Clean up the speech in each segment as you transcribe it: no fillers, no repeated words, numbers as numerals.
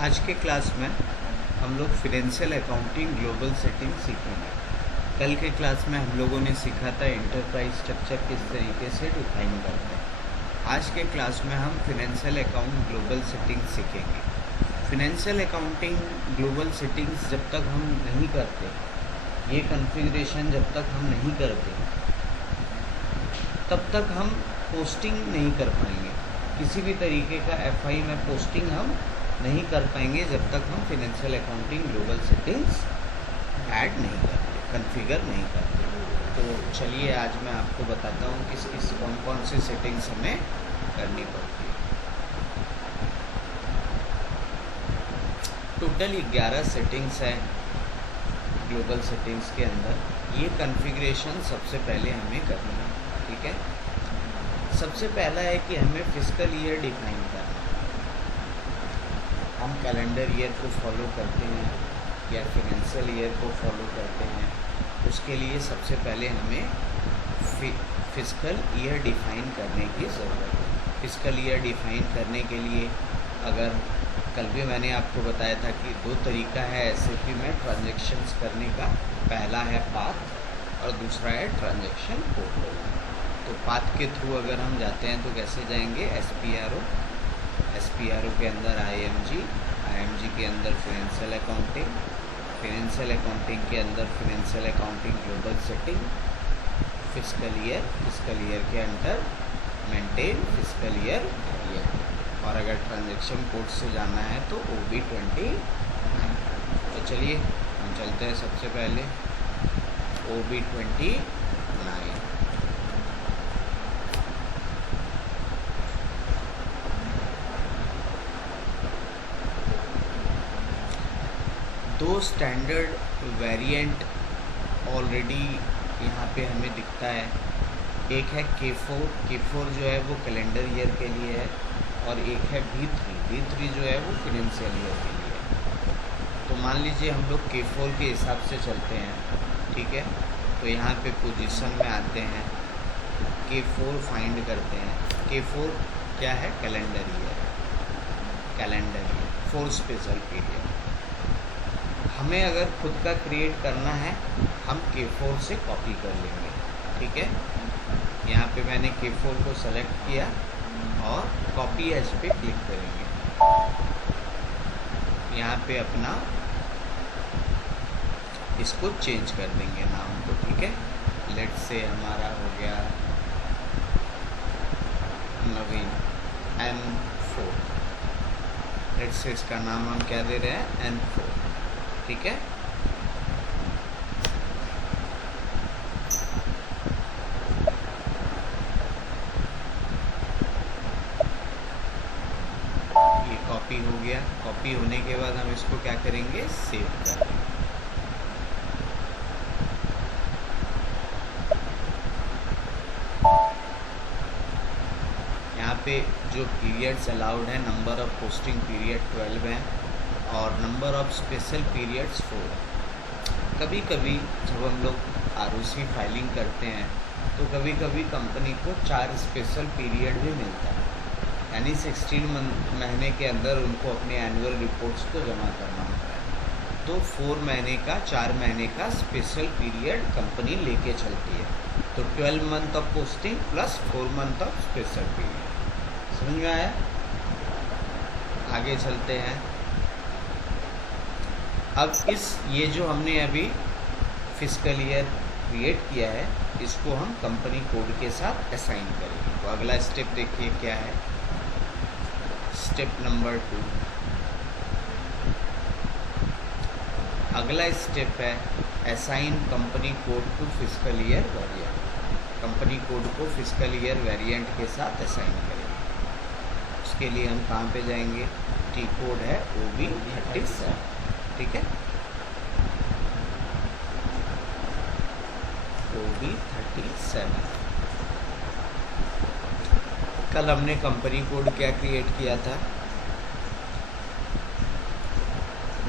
आज के क्लास में हम लोग फाइनेंशियल अकाउंटिंग ग्लोबल सेटिंग सीखेंगे। कल के क्लास में हम लोगों ने सीखा था एंटरप्राइज स्ट्रक्चर किस तरीके से डिफाइन करते हैं। आज के क्लास में हम फाइनेंशियल अकाउंट ग्लोबल सेटिंग सीखेंगे। फाइनेंशियल अकाउंटिंग ग्लोबल सेटिंग्स जब तक हम नहीं करते, ये कॉन्फ़िगरेशन जब तक हम नहीं करते, तब तक हम पोस्टिंग नहीं कर पाएंगे। किसी भी तरीके का एफआई में पोस्टिंग हम नहीं कर पाएंगे जब तक हम financial accounting global settings add नहीं करते, कॉन्फ़िगर नहीं करते। तो चलिए आज मैं आपको बताता हूँ किस कौन कौन सी सेटिंग्स हमें करनी पड़ती है। टोटल 11 सेटिंग्स हैं ग्लोबल सेटिंग्स के अंदर। ये कॉन्फ़िगरेशन सबसे पहले हमें करनी है, ठीक है। सबसे पहला है कि हमें फिस्कल ईयर डिफाइन करना है। हम कैलेंडर ईयर को फॉलो करते हैं या फाइनेंशियल ईयर को फॉलो करते हैं, उसके लिए सबसे पहले हमें फिस्कल ईयर डिफाइन करने की ज़रूरत है। फिस्कल ईयर डिफाइन करने के लिए अगर कल भी मैंने आपको बताया था कि दो तरीका है एसएपी में ट्रांजैक्शंस करने का। पहला है पाथ और दूसरा है ट्रांजैक्शन कोड। तो पाथ के थ्रू अगर हम जाते हैं तो कैसे जाएंगे? एसपीआरओ के अंदर आईएमजी के अंदर फाइनेंशियल अकाउंटिंग के अंदर financial accounting global setting, fiscal year के अंदर मेंटेन फिस्कल ईयर। और अगर ट्रांजैक्शन कोड से जाना है तो OB29। तो चलिए हम चलते हैं सबसे पहले OB29। दो स्टैंडर्ड वेरिएंट ऑलरेडी यहाँ पे हमें दिखता है। एक है K4 जो है वो कैलेंडर ईयर के लिए है, और एक है B3 जो है वो फाइनेंशियल ईयर के लिए है। तो मान लीजिए हम लोग K4 के हिसाब से चलते हैं, ठीक है। तो यहाँ पे पोजीशन में आते हैं, K4 फाइंड करते हैं। K4 क्या है? Calendar year, 4 special period. हमें अगर खुद का क्रिएट करना है हम K4 से कॉपी कर लेंगे, ठीक है। यहाँ पे मैंने K4 को सेलेक्ट किया और कॉपी एज पे क्लिक करेंगे। यहाँ पे अपना इसको चेंज कर देंगे नाम को, ठीक है। लेट से हमारा हो गया नवीन N4। लेट से इसका नाम हम क्या दे रहे हैं? N4, ठीक है। ये कॉपी हो गया। कॉपी होने के बाद हम इसको क्या करेंगे? सेव कर देंगे। यहाँ पे जो पीरियड्स अलाउड है, नंबर ऑफ पोस्टिंग पीरियड 12 है और नंबर ऑफ स्पेशल पीरियड्स 4। कभी कभी जब हम लोग ROC फाइलिंग करते हैं तो कभी कभी कंपनी को 4 स्पेशल पीरियड भी मिलता है, यानी 16 महीने के अंदर उनको अपने एनुअल रिपोर्ट्स को जमा करना होता है। तो 4 महीने का, 4 महीने का स्पेशल पीरियड कंपनी लेके चलती है। तो 12 month of posting plus 4 month of special period. समझ में आया? आगे चलते हैं। अब ये जो हमने अभी फिस्कल ईयर क्रिएट किया है, इसको हम कंपनी कोड के साथ असाइन करेंगे। तो अगला स्टेप देखिए क्या है। Step number 2। अगला स्टेप है assign company code to fiscal year variant. Company code को फिस्कल ईयर वेरिएंट के साथ असाइन करेंगे। उसके लिए हम कहाँ पे जाएंगे? T कोड है OB37, ठीक है। OB37। कल हमने कंपनी कोड क्या क्रिएट किया था?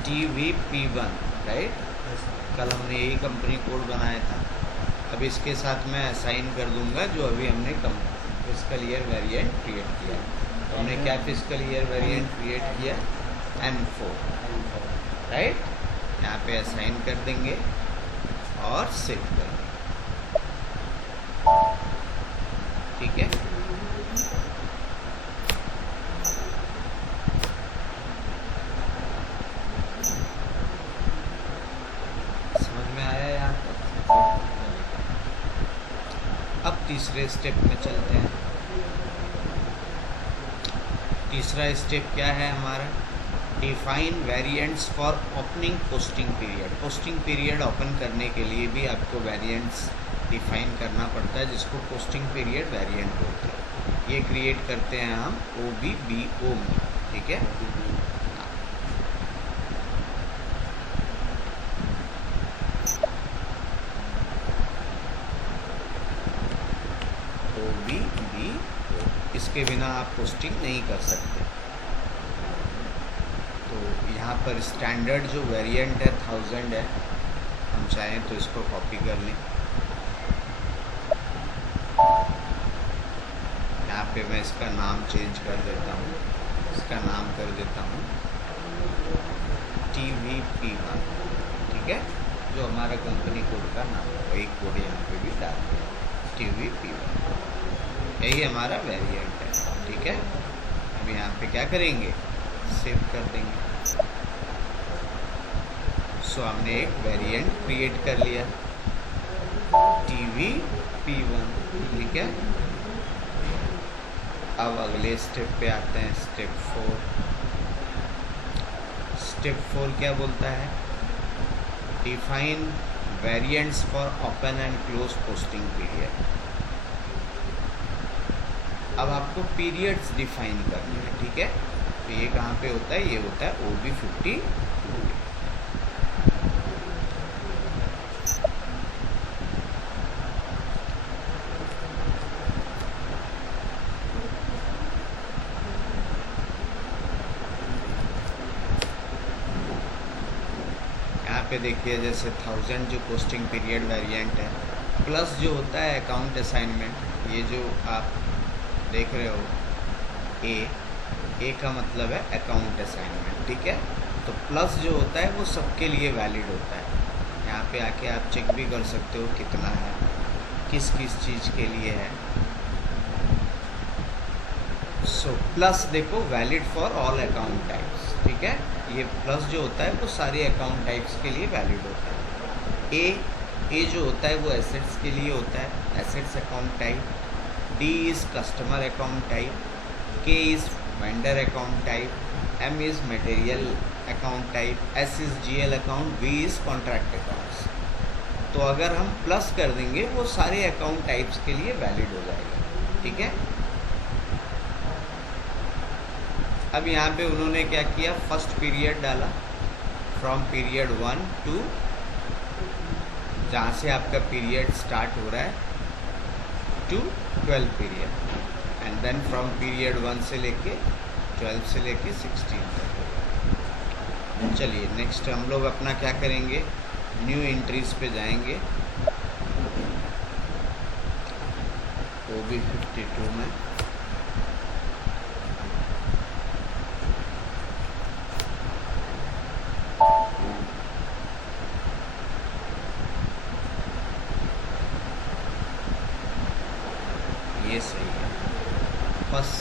DVP1, right. कल हमने यही कंपनी कोड बनाया था। अब इसके साथ मैं असाइन कर दूंगा जो अभी हमने फिस्कल ईयर वेरिएंट क्रिएट किया। तो हमने क्या फिस्कल ईयर वेरिएंट क्रिएट किया? M4, right. यहाँ पे असाइन कर देंगे और सेव करेंगे, ठीक है। समझ में आया यहाँ तक? अब तीसरे स्टेप में चलते हैं। तीसरा स्टेप क्या है हमारा? Define variants for opening posting period. Posting period open करने के लिए भी आपको वेरिएंट्स डिफाइन करना पड़ता है, जिसको पोस्टिंग पीरियड वेरिएंट बोलते हैं। ये क्रिएट करते हैं हम OBBO में, ठीक है। OBBO, इसके बिना आप पोस्टिंग नहीं कर सकते। तो यहाँ पर स्टैंडर्ड जो वेरिएंट है 1000 है, हम चाहें तो इसको कॉपी कर लें। यहाँ पे मैं इसका नाम चेंज कर देता हूँ, इसका नाम कर देता हूँ TVP1, ठीक है। जो हमारा कंपनी कोड का नाम है वही कोड यहाँ पे भी डाल दें, TVP1। यही हमारा वेरिएंट है, ठीक है। अब यहाँ पे क्या करेंगे? सेव कर देंगे। सो हमने एक वेरिएंट क्रिएट कर लिया, TVP1, ठीक है। अब अगले स्टेप पे आते हैं, स्टेप 4। स्टेप 4 क्या बोलता है? Define variants for open and close posting period. अब आपको पीरियड्स डिफाइन करने हैं, ठीक है। तो ये कहाँ पे होता है? ये होता है OB52। यहाँ पे देखिए, जैसे 1000 जो पोस्टिंग पीरियड वेरिएंट है, प्लस जो होता है अकाउंट असाइनमेंट, ये जो आप देख रहे हो ए का मतलब है अकाउंट असाइनमेंट, ठीक है। तो प्लस जो होता है वो सबके लिए वैलिड होता है। यहाँ पे आके आप चेक भी कर सकते हो कितना है, किस किस चीज़ के लिए है। सो प्लस देखो, valid for all account types, ठीक है। ये प्लस जो होता है वो सारे अकाउंट टाइप्स के लिए वैलिड होता है। ए जो होता है वो एसेट्स के लिए होता है, assets account type. D is customer account type, K is vendor account type, M is material account type, S is GL account, V is contract accounts। तो अगर हम प्लस कर देंगे वो सारे अकाउंट टाइप्स के लिए वैलिड हो जाएगा, ठीक है। अब यहाँ पे उन्होंने क्या किया? फर्स्ट पीरियड डाला, फ्रॉम पीरियड 1 to जहाँ से आपका पीरियड स्टार्ट हो रहा है to 12 period, and then from period 1 से लेके 12 से लेके 16 तक। चलिए नेक्स्ट हम लोग अपना क्या करेंगे? न्यू एंट्रीज पे जाएंगे, OB52 में। ये सही है। फर्स्ट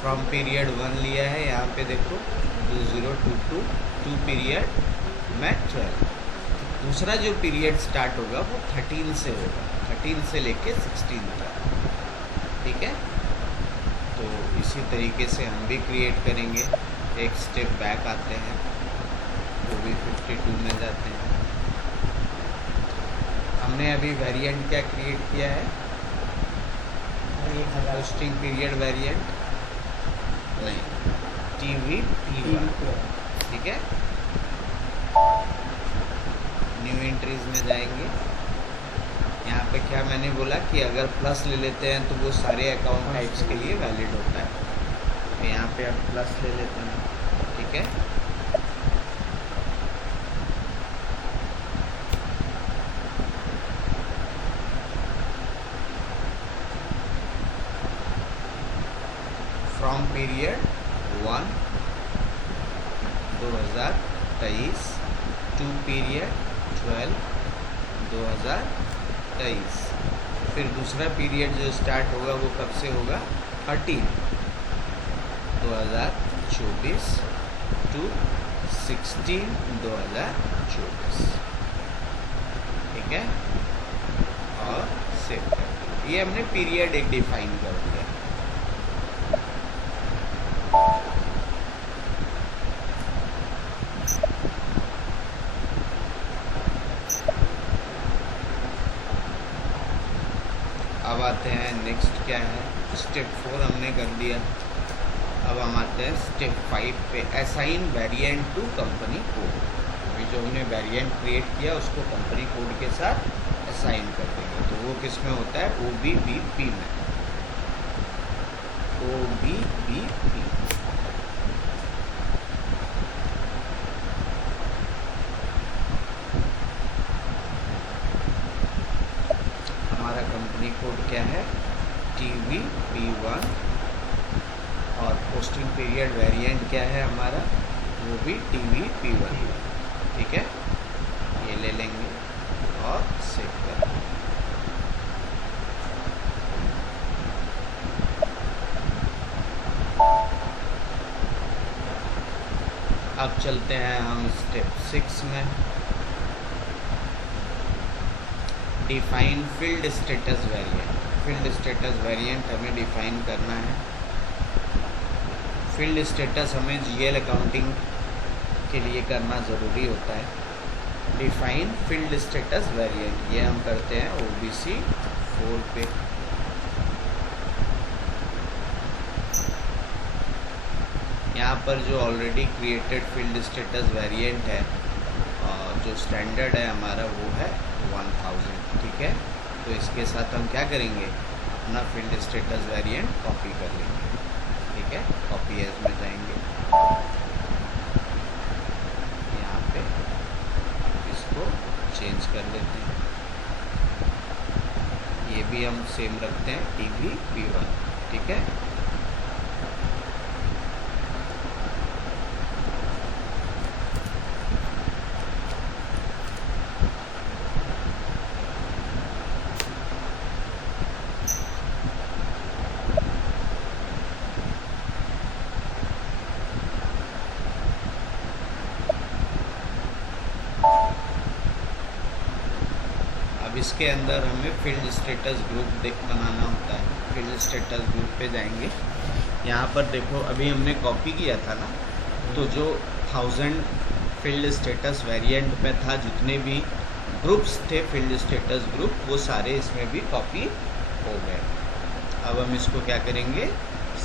फ्रॉम पीरियड 1 लिया है, यहाँ पे देखो 2022 2 पीरियड में 12। दूसरा जो पीरियड स्टार्ट होगा वो 13 से होगा, 13 से लेके 16 तक, ठीक है। तो इसी तरीके से हम भी क्रिएट करेंगे। एक स्टेप बैक आते हैं, OB52 में जाते हैं। हमने अभी वेरिएंट क्या क्रिएट किया है? पोस्टिंग पीरियड वेरिएंट नहीं, TVP1, ठीक है। न्यू एंट्रीज में जाएंगे। यहाँ पे क्या मैंने बोला कि अगर प्लस ले लेते हैं तो वो सारे अकाउंट टाइप्स के लिए वैलिड होता है। तो यहाँ पे हम प्लस ले लेते हैं, ठीक है। From period 1 2023, to period 12 2023। फिर दूसरा पीरियड जो स्टार्ट होगा वो कब से होगा? 13 2024 टू 16 2024, ठीक है। और सेव कर दिया। ये हमने पीरियड एक डिफाइन कर दिया। अब आते हैं नेक्स्ट क्या है, स्टेप 4 हमने कर दिया। अब हम आते हैं स्टेप 5 पे, assign variant to company code. अभी जो हमने वेरिएंट क्रिएट किया उसको कंपनी कोड के साथ असाइन कर देंगे। तो वो किस में होता है? OBBP में, OBBP। हमारा कंपनी कोड क्या है? TVP1। और पोस्टिंग पीरियड वेरिएंट क्या है हमारा? वो भी TVP1, ठीक है। ये ले लेंगे और सेव कर देंगे। अब चलते हैं हम स्टेप 6 में, define field status variant. Field status variant हमें डिफाइन करना है। फील्ड स्टेटस हमें GL अकाउंटिंग के लिए करना ज़रूरी होता है। डिफाइन फील्ड स्टेटस वेरिएंट, ये हम करते हैं OBC 4 पे। यहाँ पर जो already created field status variant है, जो स्टैंडर्ड है हमारा, वो है 1000, ठीक है। तो इसके साथ हम क्या करेंगे? अपना फील्ड स्टेटस वेरिएंट कॉपी कर लेंगे, ठीक है। कॉपी एज में जाएंगे, यहाँ पे इसको चेंज कर लेते हैं। ये भी हम सेम रखते हैं, TVP1, ठीक है। अब इसके अंदर हमें फील्ड स्टेटस ग्रुप बनाना होता है। फील्ड स्टेटस ग्रुप पे जाएंगे। यहाँ पर देखो, अभी हमने कॉपी किया था ना, तो जो 1000 फील्ड स्टेटस वेरिएंट में था, जितने भी ग्रुप्स थे फील्ड स्टेटस ग्रुप, वो सारे इसमें भी कॉपी हो गए। अब हम इसको क्या करेंगे?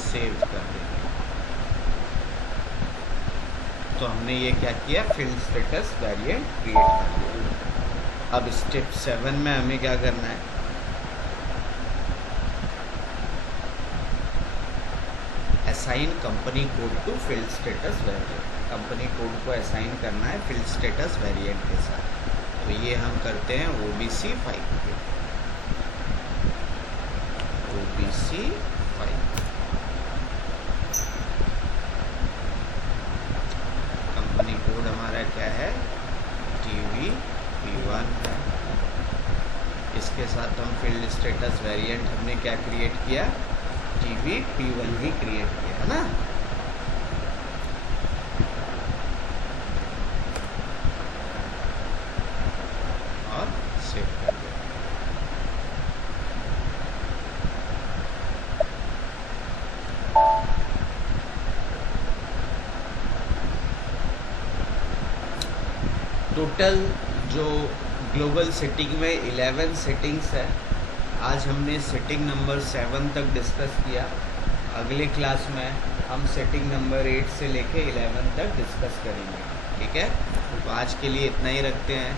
सेव कर देंगे। तो हमने ये क्या किया? फील्ड स्टेटस वेरिएंट क्रिएट कर दिया। अब स्टेप 7 में हमें क्या करना है? Assign company code to field status variant. Company code को असाइन करना है फील्ड स्टेटस वेरिएंट के साथ। तो ये हम करते हैं OBC 5 पे, OBC 5। कंपनी कोड हमारा क्या है? TVP1 है। इसके साथ हम फील्ड स्टेटस वेरिएंट हमने क्या क्रिएट किया? TVP1 भी क्रिएट किया, है ना। और सेव कर दिया। टोटल जो ग्लोबल सेटिंग में 11 सेटिंग्स है। आज हमने सेटिंग नंबर 7 तक डिस्कस किया। अगले क्लास में हम सेटिंग नंबर 8 से लेके 11 तक डिस्कस करेंगे, ठीक है। तो आज के लिए इतना ही रखते हैं।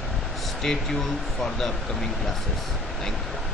Stay tuned for the upcoming classes. Thank you.